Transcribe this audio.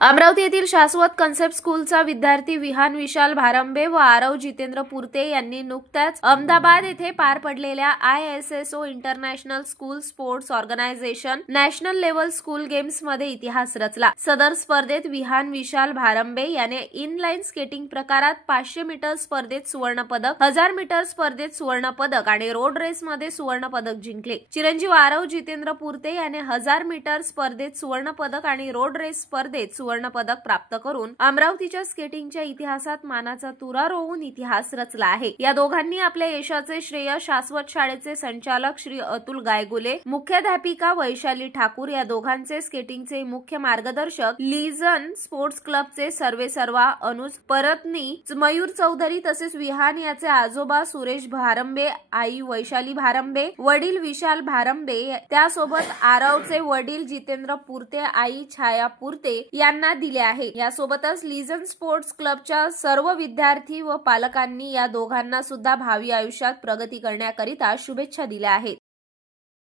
अमरावती येथील शाश्वत कन्सेप्ट स्कूलचा विद्यार्थी विहान विशाल भारंबे व आरव जितेंद्र पुरते यांनी नुकत्याच अहमदाबाद येथे पार पडलेल्या ISSO international school sports organisation national level school games मध्ये इतिहास रचला। सदर स्पर्धेत विहान विशाल भारंबे याने इनलाइन स्केटिंग प्रकारात 500 मीटर स्पर्धेत सुवर्ण पदक, 1000 मीटर स्पर्धेत सुवर्ण पदक आणि रोड रेस मध्ये सुवर्ण पदक जिंकले। चिरंजीव आरव जितेंद्र पुरते याने 1000 मीटर स्पर्धेत सुवर्ण पदक आणि रोड रेस स्पर्धेत सुवर्ण पदक प्राप्त करून अमरावतीच्या स्केटिंगच्या इतिहासात मानाचा तुरा रोवून इतिहास रचला आहे। या दोघांनी आपल्या यशाचे श्रेय शाश्वत शाळेचे संचालक श्री अतुल गायगुले, मुख्याध्यापिका वैशाली ठाकूर या दोघांचे स्केटिंगचे मुख्य मार्गदर्शक लीजन स्पोर्ट्स क्लबचे सर्वेसर्वा अनुज परतनी, मयूर चौधरी तसेच विहान याचे आजोबा सुरेश भारंबे, आई वैशाली भारंबे, वडील विशाल भारंबे, त्यासोबत आरवचे वडील जितेंद्र पुरते, आई छाया पुरते यांना दिले आहे। यासोबतच लीजन स्पोर्ट्स क्लबच्या सर्व विद्यार्थी व पालकांनी या दोघांना सुद्धा भावी आयुष्यात प्रगती करण्याकरिता शुभेच्छा दिल्या आहेत।